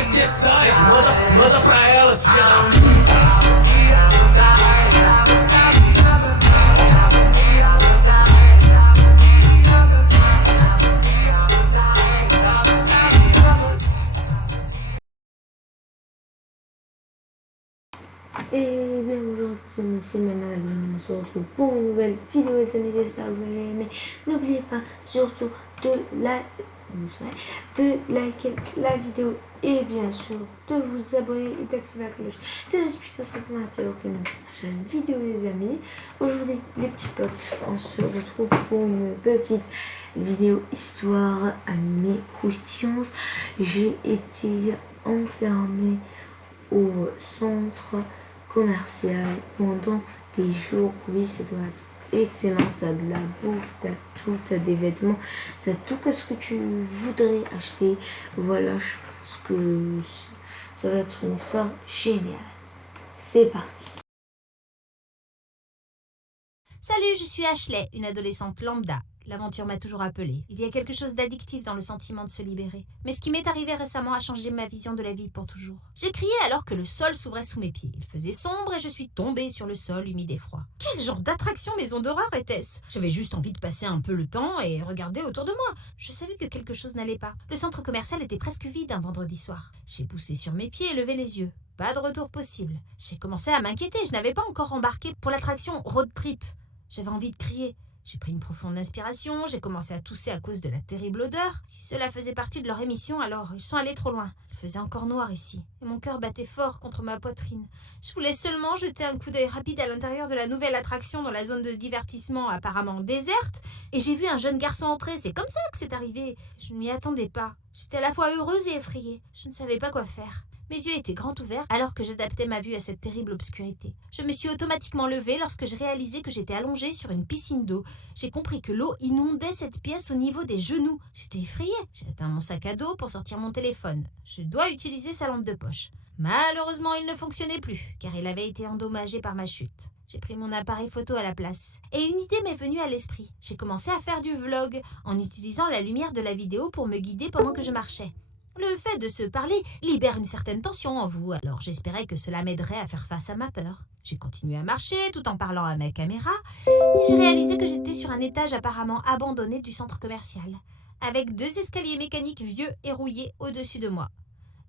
16, manda pra elas, filha da... Et bien aujourd'hui c'est Manal, on se retrouve pour une nouvelle vidéo les amis, j'espère que vous allez aimer. N'oubliez pas surtout de liker la vidéo et bien sûr de vous abonner et d'activer la cloche de notification pour rater aucune prochaine vidéo les amis. Aujourd'hui les petits potes, on se retrouve pour une petite vidéo histoire animée croustillante. J'ai été enfermée au centre commercial pendant des jours. Oui, ça doit être excellent. T'as de la bouffe, t'as tout, t'as des vêtements, t'as tout ce que tu voudrais acheter. Voilà, je pense que ça va être une histoire géniale. C'est parti. Salut, je suis Ashley, une adolescente lambda. L'aventure m'a toujours appelée. Il y a quelque chose d'addictif dans le sentiment de se libérer. Mais ce qui m'est arrivé récemment a changé ma vision de la vie pour toujours. J'ai crié alors que le sol s'ouvrait sous mes pieds. Il faisait sombre et je suis tombée sur le sol humide et froid. Quel genre d'attraction maison d'horreur était-ce? J'avais juste envie de passer un peu le temps et regarder autour de moi. Je savais que quelque chose n'allait pas. Le centre commercial était presque vide un vendredi soir. J'ai poussé sur mes pieds et levé les yeux. Pas de retour possible. J'ai commencé à m'inquiéter. Je n'avais pas encore embarqué pour l'attraction Road Trip. J'avais envie de crier. J'ai pris une profonde inspiration, j'ai commencé à tousser à cause de la terrible odeur. Si cela faisait partie de leur émission, alors ils sont allés trop loin. Il faisait encore noir ici, et mon cœur battait fort contre ma poitrine. Je voulais seulement jeter un coup d'œil rapide à l'intérieur de la nouvelle attraction dans la zone de divertissement apparemment déserte, et j'ai vu un jeune garçon entrer. C'est comme ça que c'est arrivé. Je ne m'y attendais pas. J'étais à la fois heureuse et effrayée. Je ne savais pas quoi faire. Mes yeux étaient grands ouverts alors que j'adaptais ma vue à cette terrible obscurité. Je me suis automatiquement levée lorsque j'ai réalisé que j'étais allongée sur une piscine d'eau. J'ai compris que l'eau inondait cette pièce au niveau des genoux. J'étais effrayée. J'ai atteint mon sac à dos pour sortir mon téléphone. Je dois utiliser sa lampe de poche. Malheureusement, il ne fonctionnait plus car il avait été endommagé par ma chute. J'ai pris mon appareil photo à la place. Et une idée m'est venue à l'esprit. J'ai commencé à faire du vlog en utilisant la lumière de la vidéo pour me guider pendant que je marchais. Le fait de se parler libère une certaine tension en vous, alors j'espérais que cela m'aiderait à faire face à ma peur. J'ai continué à marcher tout en parlant à ma caméra et j'ai réalisé que j'étais sur un étage apparemment abandonné du centre commercial, avec 2 escaliers mécaniques vieux et rouillés au-dessus de moi.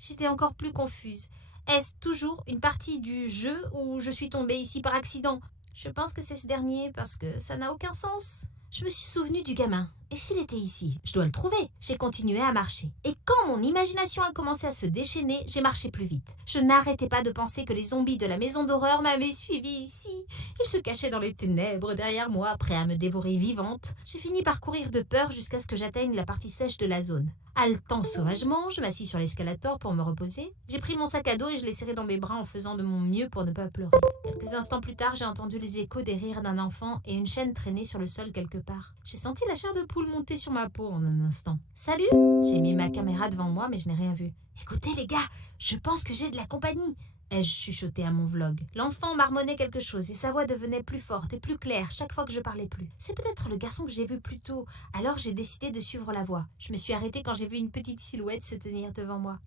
J'étais encore plus confuse. Est-ce toujours une partie du jeu ou je suis tombée ici par accident? Je pense que c'est ce dernier parce que ça n'a aucun sens. Je me suis souvenue du gamin. Et s'il était ici? Je dois le trouver. J'ai continué à marcher. Et quand mon imagination a commencé à se déchaîner, j'ai marché plus vite. Je n'arrêtais pas de penser que les zombies de la maison d'horreur m'avaient suivi ici. Ils se cachaient dans les ténèbres derrière moi, prêts à me dévorer vivante. J'ai fini par courir de peur jusqu'à ce que j'atteigne la partie sèche de la zone. Haletant sauvagement, je m'assis sur l'escalator pour me reposer. J'ai pris mon sac à dos et je l'ai serré dans mes bras en faisant de mon mieux pour ne pas pleurer. Quelques instants plus tard, j'ai entendu les échos des rires d'un enfant et une chaîne traîner sur le sol quelque part. J'ai senti la chair de poule monter sur ma peau en un instant. « Salut !» J'ai mis ma caméra devant moi mais je n'ai rien vu. « Écoutez les gars, je pense que j'ai de la compagnie !» ai-je chuchoté à mon vlog. L'enfant marmonnait quelque chose et sa voix devenait plus forte et plus claire chaque fois que je parlais plus. C'est peut-être le garçon que j'ai vu plus tôt, alors j'ai décidé de suivre la voix. Je me suis arrêtée quand j'ai vu une petite silhouette se tenir devant moi.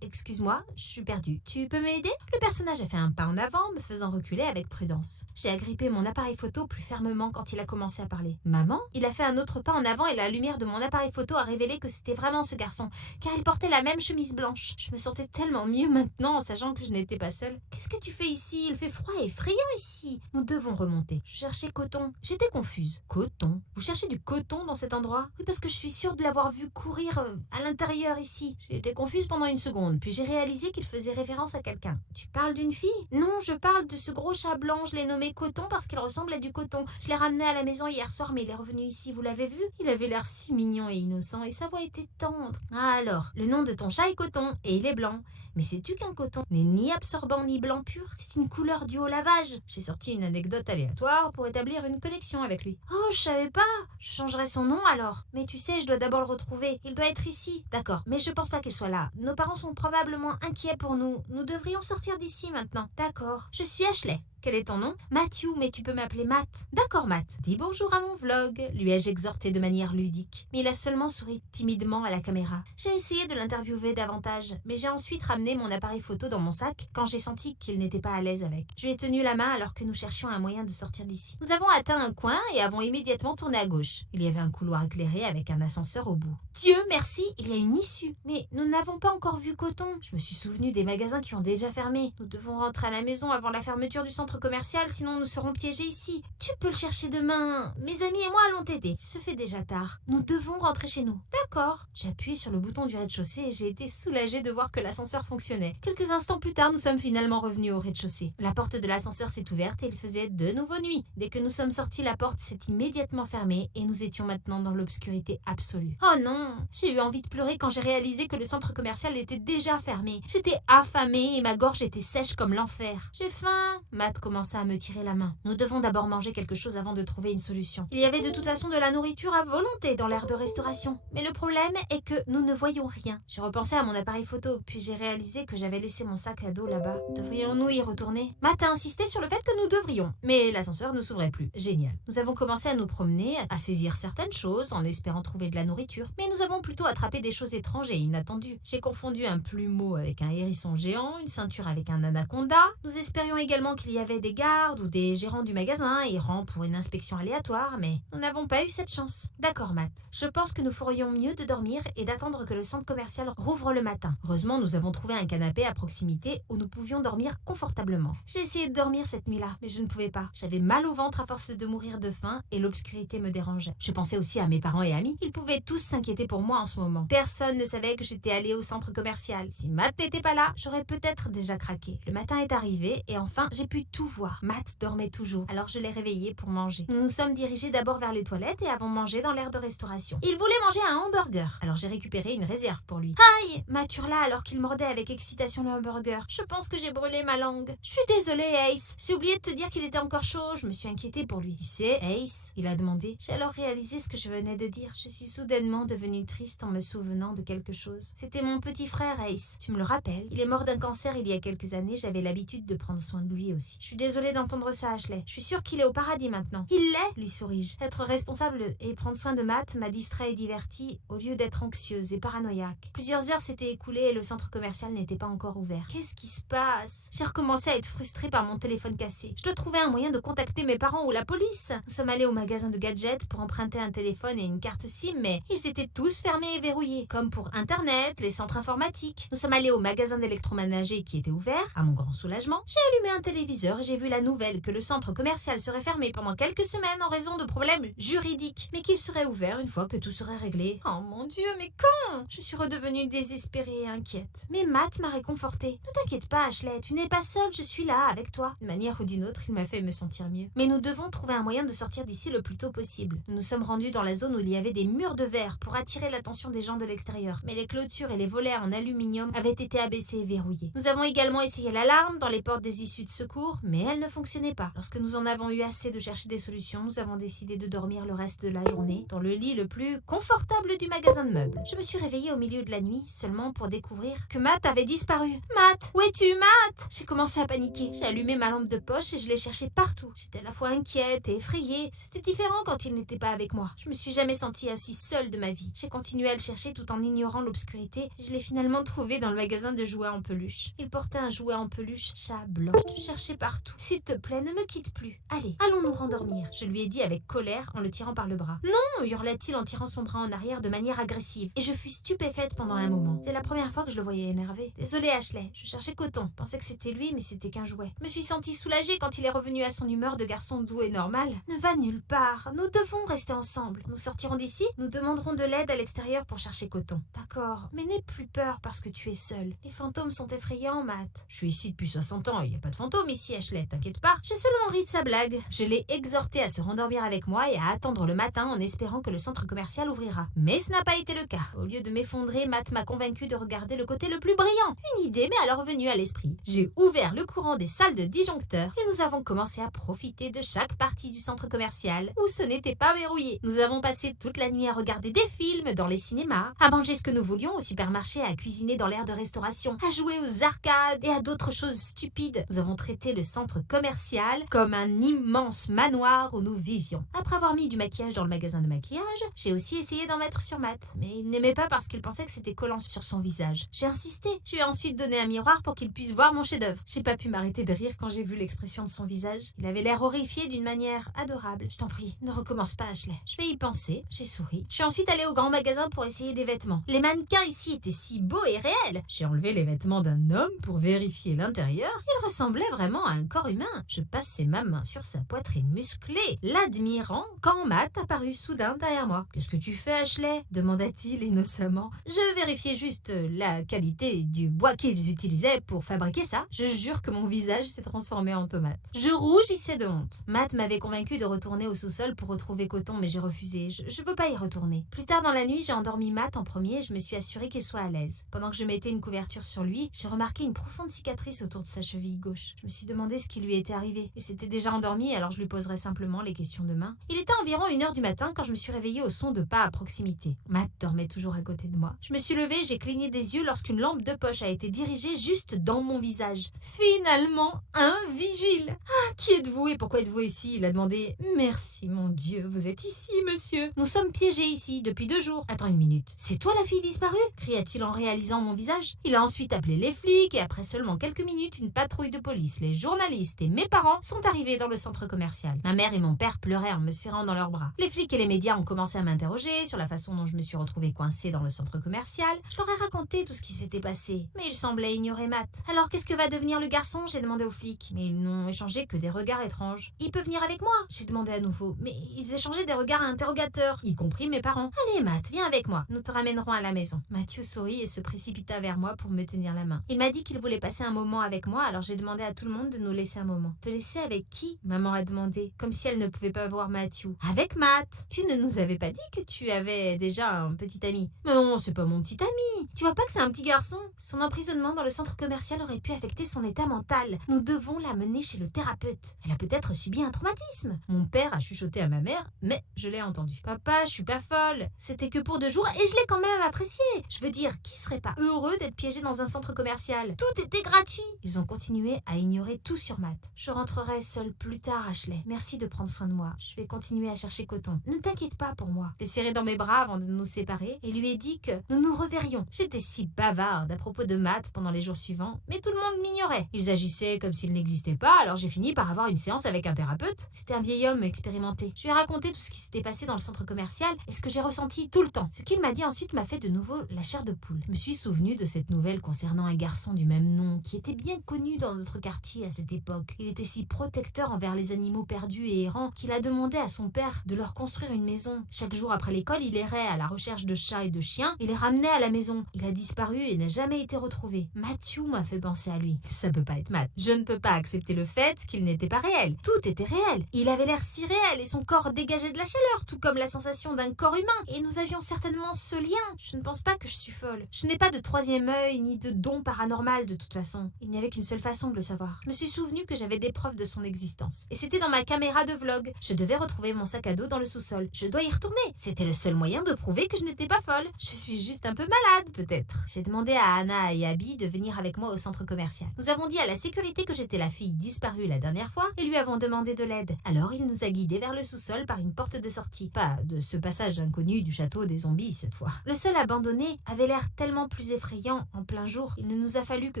Excuse-moi, je suis perdue. Tu peux m'aider? Le personnage a fait un pas en avant, me faisant reculer avec prudence. J'ai agrippé mon appareil photo plus fermement quand il a commencé à parler. Maman? Il a fait un autre pas en avant et la lumière de mon appareil photo a révélé que c'était vraiment ce garçon, car il portait la même chemise blanche. Je me sentais tellement mieux maintenant en sachant que je n'étais pas seule. Qu'est-ce que tu fais ici? Il fait froid et effrayant ici. Nous devons remonter. Je cherchais coton. J'étais confuse. Coton? Vous cherchez du coton dans cet endroit? Oui, parce que je suis sûre de l'avoir vu courir à l'intérieur ici. J'ai été confuse pendant une seconde, puis j'ai réalisé qu'il faisait référence à quelqu'un. Tu parles d'une fille? Non, je parle de ce gros chat blanc. Je l'ai nommé Coton parce qu'il ressemble à du coton. Je l'ai ramené à la maison hier soir, mais il est revenu ici. Vous l'avez vu? Il avait l'air si mignon et innocent, et sa voix était tendre. Ah alors, le nom de ton chat est Coton, et il est blanc. Mais sais-tu qu'un coton n'est ni absorbant ni blanc pur? C'est une couleur due au lavage. J'ai sorti une anecdote aléatoire pour établir une connexion avec lui. Oh, je savais pas. Je changerai son nom alors. Mais tu sais, je dois d'abord le retrouver. Il doit être ici. D'accord, mais je pense pas qu'il soit là. Nos parents sont probablement inquiets pour nous. Nous devrions sortir d'ici maintenant. D'accord. Je suis Ashley. Quel est ton nom? Matthew, mais tu peux m'appeler Matt. D'accord, Matt. Dis bonjour à mon vlog, lui ai-je exhorté de manière ludique. Mais il a seulement souri timidement à la caméra. J'ai essayé de l'interviewer davantage, mais j'ai ensuite ramené mon appareil photo dans mon sac quand j'ai senti qu'il n'était pas à l'aise avec. Je lui ai tenu la main alors que nous cherchions un moyen de sortir d'ici. Nous avons atteint un coin et avons immédiatement tourné à gauche. Il y avait un couloir éclairé avec un ascenseur au bout. Dieu merci, il y a une issue. Mais nous n'avons pas encore vu Coton. Je me suis souvenu des magasins qui ont déjà fermé. Nous devons rentrer à la maison avant la fermeture du centre commercial, sinon nous serons piégés ici. Tu peux le chercher demain. Mes amis et moi allons t'aider. Il se fait déjà tard. Nous devons rentrer chez nous. D'accord. J'ai appuyé sur le bouton du rez-de-chaussée et j'ai été soulagée de voir que l'ascenseur fonctionnait. Quelques instants plus tard, nous sommes finalement revenus au rez-de-chaussée. La porte de l'ascenseur s'est ouverte et il faisait de nouveau nuit. Dès que nous sommes sortis, la porte s'est immédiatement fermée et nous étions maintenant dans l'obscurité absolue. Oh non! J'ai eu envie de pleurer quand j'ai réalisé que le centre commercial était déjà fermé. J'étais affamée et ma gorge était sèche comme l'enfer. J'ai faim. Matt commença à me tirer la main. Nous devons d'abord manger quelque chose avant de trouver une solution. Il y avait de toute façon de la nourriture à volonté dans l'aire de restauration. Mais le problème est que nous ne voyons rien. J'ai repensé à mon appareil photo, puis j'ai réalisé que j'avais laissé mon sac à dos là-bas. Devrions-nous y retourner? Matt a insisté sur le fait que nous devrions. Mais l'ascenseur ne s'ouvrait plus. Génial. Nous avons commencé à nous promener, à saisir certaines choses en espérant trouver de la nourriture. Mais nous avons plutôt attrapé des choses étranges et inattendues. J'ai confondu un plumeau avec un hérisson géant, une ceinture avec un anaconda. Nous espérions également qu'il y avait des gardes ou des gérants du magasin errant pour une inspection aléatoire, mais nous n'avons pas eu cette chance. D'accord, Matt. Je pense que nous ferions mieux de dormir et d'attendre que le centre commercial rouvre le matin. Heureusement, nous avons trouvé un canapé à proximité où nous pouvions dormir confortablement. J'ai essayé de dormir cette nuit-là, mais je ne pouvais pas. J'avais mal au ventre à force de mourir de faim et l'obscurité me dérangeait. Je pensais aussi à mes parents et amis. Ils pouvaient tous s'inquiéter pour moi en ce moment. Personne ne savait que j'étais allée au centre commercial. Si Matt n'était pas là, j'aurais peut-être déjà craqué. Le matin est arrivé et enfin, j'ai pu tout voir. Matt dormait toujours, alors je l'ai réveillé pour manger. Nous nous sommes dirigés d'abord vers les toilettes et avons mangé dans l'aire de restauration. Il voulait manger un hamburger, alors j'ai récupéré une réserve pour lui. Aïe! Matt hurla alors qu'il mordait avec excitation le hamburger. Je pense que j'ai brûlé ma langue. Je suis désolée, Ace. J'ai oublié de te dire qu'il était encore chaud. Je me suis inquiétée pour lui. Tu sais, Ace, il a demandé. J'ai alors réalisé ce que je venais de dire. Je suis soudainement devenue triste en me souvenant de quelque chose. C'était mon petit frère, Ace. Tu me le rappelles? Il est mort d'un cancer il y a quelques années. J'avais l'habitude de prendre soin de lui aussi. Je suis désolée d'entendre ça, Ashley. Je suis sûre qu'il est au paradis maintenant. Il l'est, lui souris-je. Être responsable et prendre soin de Matt m'a distrait et divertie au lieu d'être anxieuse et paranoïaque. Plusieurs heures s'étaient écoulées et le centre commercial n'était pas encore ouvert. Qu'est-ce qui se passe? J'ai recommencé à être frustrée par mon téléphone cassé. Je dois trouver un moyen de contacter mes parents ou la police. Nous sommes allés au magasin de gadgets pour emprunter un téléphone et une carte SIM, mais ils étaient tous fermés et verrouillés. Comme pour Internet, les centres informatiques. Nous sommes allés au magasin d'électroménager qui était ouvert. À mon grand soulagement, j'ai allumé un téléviseur et j'ai vu la nouvelle que le centre commercial serait fermé pendant quelques semaines en raison de problèmes juridiques, mais qu'il serait ouvert une fois que tout serait réglé. Oh mon Dieu, mais quand? Je suis redevenue désespérée et inquiète. Mais Matt m'a réconfortée. Ne t'inquiète pas, Ashley, tu n'es pas seule, je suis là, avec toi. D'une manière ou d'une autre, il m'a fait me sentir mieux. Mais nous devons trouver un moyen de sortir d'ici le plus tôt possible. Nous nous sommes rendus dans la zone où il y avait des murs de verre pour attirer l'attention des gens de l'extérieur. Mais les clôtures et les volets en aluminium avaient été abaissés et verrouillés. Nous avons également essayé l'alarme dans les portes des issues de secours, mais elle ne fonctionnait pas. Lorsque nous en avons eu assez de chercher des solutions, nous avons décidé de dormir le reste de la journée dans le lit le plus confortable du magasin de meubles. Je me suis réveillée au milieu de la nuit seulement pour découvrir que Matt avait disparu. Matt, où es-tu, Matt? J'ai commencé à paniquer. J'ai allumé ma lampe de poche et je l'ai cherché partout. J'étais à la fois inquiète et effrayée. C'était différent quand il n'était pas avec moi. Je me suis jamais sentie aussi seule de ma vie. J'ai continué à le chercher tout en ignorant l'obscurité et je l'ai finalement trouvé dans le magasin de jouets en peluche. Il portait un jouet en peluche chat blanc. Je te cherchais partout. S'il te plaît, ne me quitte plus. Allez, allons nous rendormir. Je lui ai dit avec colère en le tirant par le bras. Non, hurla-t-il en tirant son bras en arrière de manière agressive. Et je fus stupéfaite pendant un moment. C'est la première fois que je le voyais énervé. Désolée, Ashley. Je cherchais Coton. Je pensais que c'était lui, mais c'était qu'un jouet. Je me suis sentie soulagée quand il est revenu à son humeur de garçon doux et normal. Ne va nulle part. Nous devons rester ensemble. Nous sortirons d'ici. Nous demanderons de l'aide à l'extérieur pour chercher Coton. D'accord. Mais n'aie plus peur parce que tu es seule. Les fantômes sont effrayants, Matt. Je suis ici depuis 60 ans. Il n'y a pas de fantômes ici, Ashley. T'inquiète pas. J'ai seulement ri de sa blague. Je l'ai exhorté à se rendormir avec moi et à attendre le matin en espérant que le centre commercial ouvrira. Mais ce n'a pas été le cas. Au lieu de m'effondrer, Matt m'a convaincu de regarder le côté le plus brillant. Une idée m'est alors venue à l'esprit. J'ai ouvert le courant des salles de disjoncteurs et nous avons commencé à profiter de chaque partie du centre commercial où ce n'était pas verrouillé. Nous avons passé toute la nuit à regarder des films dans les cinémas, à manger ce que nous voulions au supermarché, à cuisiner dans l'aire de restauration, à jouer aux arcades et à d'autres choses stupides. Nous avons traité le centre commercial comme un immense manoir où nous vivions. Après avoir mis du maquillage dans le magasin de maquillage, j'ai aussi essayé d'en mettre sur Matt, mais il n'aimait pas parce qu'il pensait que c'était collant sur son visage. J'ai insisté. Je lui ai ensuite donné un miroir pour qu'il puisse voir mon chef-d'œuvre. J'ai pas pu m'arrêter de rire quand j'ai vu l'expression de son visage. Il avait l'air horrifié d'une manière adorable. Je t'en prie, ne recommence pas, Ashley. Je vais y penser. J'ai souri. Je suis ensuite allée au grand magasin pour essayer des vêtements. Les mannequins ici étaient si beaux et réels. J'ai enlevé les vêtements d'un homme pour vérifier l'intérieur. Il ressemblait vraiment à un corps humain. Je passais ma main sur sa poitrine musclée, l'admirant, quand Matt apparut soudain derrière moi. « Qu'est-ce que tu fais, Ashley ?» demanda-t-il innocemment. Je vérifiais juste la qualité du bois qu'ils utilisaient pour fabriquer ça. Je jure que mon visage s'est transformé en tomate. Je rougissais de honte. Matt m'avait convaincu de retourner au sous-sol pour retrouver Coton, mais j'ai refusé. Je veux pas y retourner. Plus tard dans la nuit, j'ai endormi Matt en premier et je me suis assurée qu'il soit à l'aise. Pendant que je mettais une couverture sur lui, j'ai remarqué une profonde cicatrice autour de sa cheville gauche. Je me suis demandé ce qui lui était arrivé. Il s'était déjà endormi, alors je lui poserai simplement les questions demain. Il était environ 1h du matin quand je me suis réveillée au son de pas à proximité. Matt dormait toujours à côté de moi. Je me suis levée, j'ai cligné des yeux lorsqu'une lampe de poche a été dirigée juste dans mon visage. Finalement, un vigile. Ah, qui êtes-vous et pourquoi êtes-vous ici? Il a demandé. Merci, mon Dieu, vous êtes ici, monsieur. Nous sommes piégés ici depuis 2 jours. Attends une minute. C'est toi la fille disparue? Cria-t-il en réalisant mon visage. Il a ensuite appelé les flics et après seulement quelques minutes, une patrouille de police, les journalistes et mes parents sont arrivés dans le centre commercial. Ma mère et mon père pleuraient en me serrant dans leurs bras. Les flics et les médias ont commencé à m'interroger sur la façon dont je me suis retrouvée coincée dans le centre commercial. Je leur ai raconté tout ce qui s'était passé, mais ils semblaient ignorer Matt. Alors qu'est-ce que va devenir le garçon? J'ai demandé aux flics, mais ils n'ont échangé que des regards étranges. Il peut venir avec moi? J'ai demandé à nouveau, mais ils échangeaient des regards interrogateurs, y compris mes parents. Allez Matt, viens avec moi, nous te ramènerons à la maison. Mathieu sourit et se précipita vers moi pour me tenir la main. Il m'a dit qu'il voulait passer un moment avec moi, alors j'ai demandé à tout le monde de nous laisser un moment. Te laisser avec qui? Maman a demandé, comme si elle ne pouvait pas voir Mathieu. Avec Matt. Tu ne nous avais pas dit que tu avais déjà un petit ami? Mais non, c'est pas mon petit ami. Tu vois pas que c'est un petit garçon? Son emprisonnement dans le centre commercial aurait pu affecter son état mental. Nous devons l'amener chez le thérapeute. Elle a peut-être subi un traumatisme. Mon père a chuchoté à ma mère, mais je l'ai entendu. Papa, je suis pas folle. C'était que pour 2 jours et je l'ai quand même apprécié. Je veux dire, qui serait pas heureux d'être piégé dans un centre commercial? Tout était gratuit. Ils ont continué à ignorer tout sur Matt. Je rentrerai seule plus tard, Ashley. Merci de prendre soin de moi. Je vais continuer à chercher Coton. Ne t'inquiète pas pour moi. Je l'ai serré dans mes bras avant de nous séparer et lui ai dit que nous nous reverrions. J'étais si bavarde à propos de Matt pendant les jours suivants, mais tout le monde m'ignorait. Ils agissaient comme s'il n'existait pas, alors j'ai fini par avoir une séance avec un thérapeute. C'était un vieil homme expérimenté. Je lui ai raconté tout ce qui s'était passé dans le centre commercial et ce que j'ai ressenti tout le temps. Ce qu'il m'a dit ensuite m'a fait de nouveau la chair de poule. Je me suis souvenue de cette nouvelle concernant un garçon du même nom qui était bien connu dans notre quartier à cette époque. Il était si protecteur envers les animaux perdus et errants qu'il a demandé à son père de leur construire une maison. Chaque jour après l'école, il errait à la recherche de chats et de chiens et les ramenait à la maison. Il a disparu et n'a jamais été retrouvé. Mathieu m'a fait penser à lui. Ça peut pas être Matt. Je ne peux pas accepter le fait qu'il n'était pas réel. Tout était réel. Il avait l'air si réel et son corps dégageait de la chaleur, tout comme la sensation d'un corps humain. Et nous avions certainement ce lien. Je ne pense pas que je suis folle. Je n'ai pas de 3e œil ni de don paranormal de toute façon. Il n'y avait qu'une seule façon de le savoir. Je me suis souvenu que j'avais des preuves de son existence. Et c'était dans ma caméra de vlog. Je devais retrouver mon sac à dos dans le sous-sol. Je dois y retourner. C'était le seul moyen de prouver que je n'étais pas folle. Je suis juste un peu malade, peut-être. J'ai demandé à Anna et Abby de venir avec moi au centre commercial. Nous avons dit à la sécurité que j'étais la fille disparue la dernière fois et lui avons demandé de l'aide. Alors il nous a guidés vers le sous-sol par une porte de sortie. Pas de ce passage inconnu du château des zombies cette fois. Le sol abandonné avait l'air tellement plus effrayant en plein jour. Il ne nous a fallu que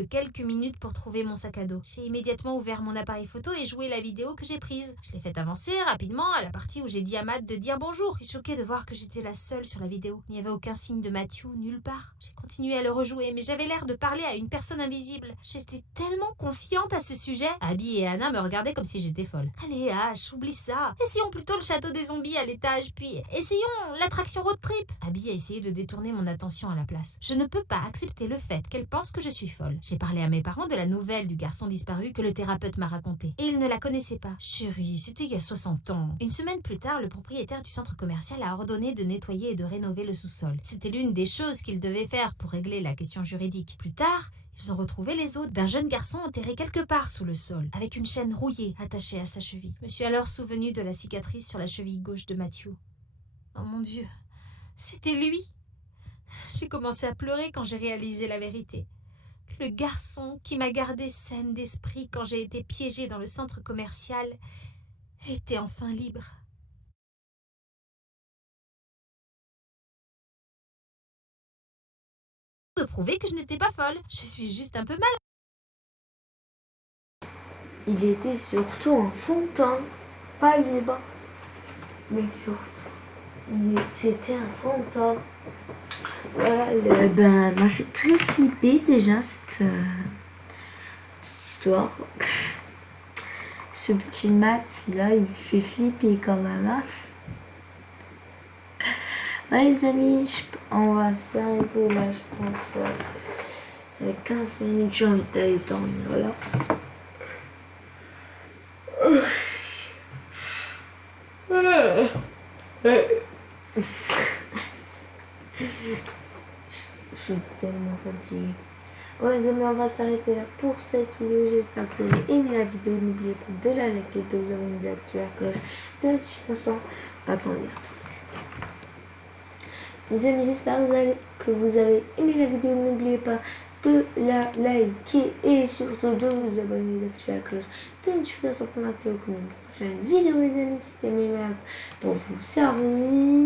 quelques minutes pour trouver mon sac à dos. J'ai immédiatement ouvert mon appareil photo et joué la vidéo que j'ai prise. Je l'ai fait avancer rapidement à la partie où j'ai dit à Matt de dire bonjour. Je suis choquée de voir que j'étais la seule sur la vidéo. Il n'y avait aucun signe de Mathieu nulle part. J'ai continué à le rejouer, mais j'avais l'air de parler à une personne invisible. J'étais tellement confiante à ce sujet. Abby et Anna me regardaient comme si j'étais folle. Allez Ash, oublie ça. Essayons plutôt le château des zombies à l'étage, puis essayons l'attraction road trip. Abby a essayé de détourner mon attention à la place. Je ne peux pas accepter le fait qu'elle pense que je suis folle. J'ai parlé à mes parents de la nouvelle du garçon disparu que le thérapeute m'a raconté. Et ils ne la connaissaient pas. Chérie, c'était il y a 60 ans. Une semaine plus tard, le propriétaire du centre commercial a ordonné de nettoyer et de rénover le sous-sol. C'était l'une des choses qu'il devait faire pour régler la question juridique. Plus tard, ils ont retrouvé les os d'un jeune garçon enterré quelque part sous le sol, avec une chaîne rouillée attachée à sa cheville. Je me suis alors souvenue de la cicatrice sur la cheville gauche de Mathieu. Oh mon Dieu, c'était lui! J'ai commencé à pleurer quand j'ai réalisé la vérité. le garçon qui m'a gardée saine d'esprit quand j'ai été piégée dans le centre commercial, était enfin libre. De prouver que je n'étais pas folle, je suis juste un peu malade. Il était surtout un fond de teint, pas libre, mais surtout, c'était un fond de teint. Voilà, m'a fait très flipper déjà cette histoire. Ce petit Matt là, il fait flipper quand même. Hein. Ouais, les amis, on va s'arrêter là, je pense. Ça fait 15 minutes, j'ai envie d'aller dormir. Voilà. Je suis tellement fatiguée. Ouais, les amis, on va s'arrêter là pour cette vidéo. J'espère que vous avez aimé la vidéo. N'oubliez pas de la liker, de vous abonner, d'activer la cloche de notification. Attendez. Les amis, j'espère que vous avez aimé la vidéo. N'oubliez pas de la liker et surtout de vous abonner, d'activer la cloche de notification pour rater aucune prochaine vidéo. Les amis, c'était Mimab pour vous servir.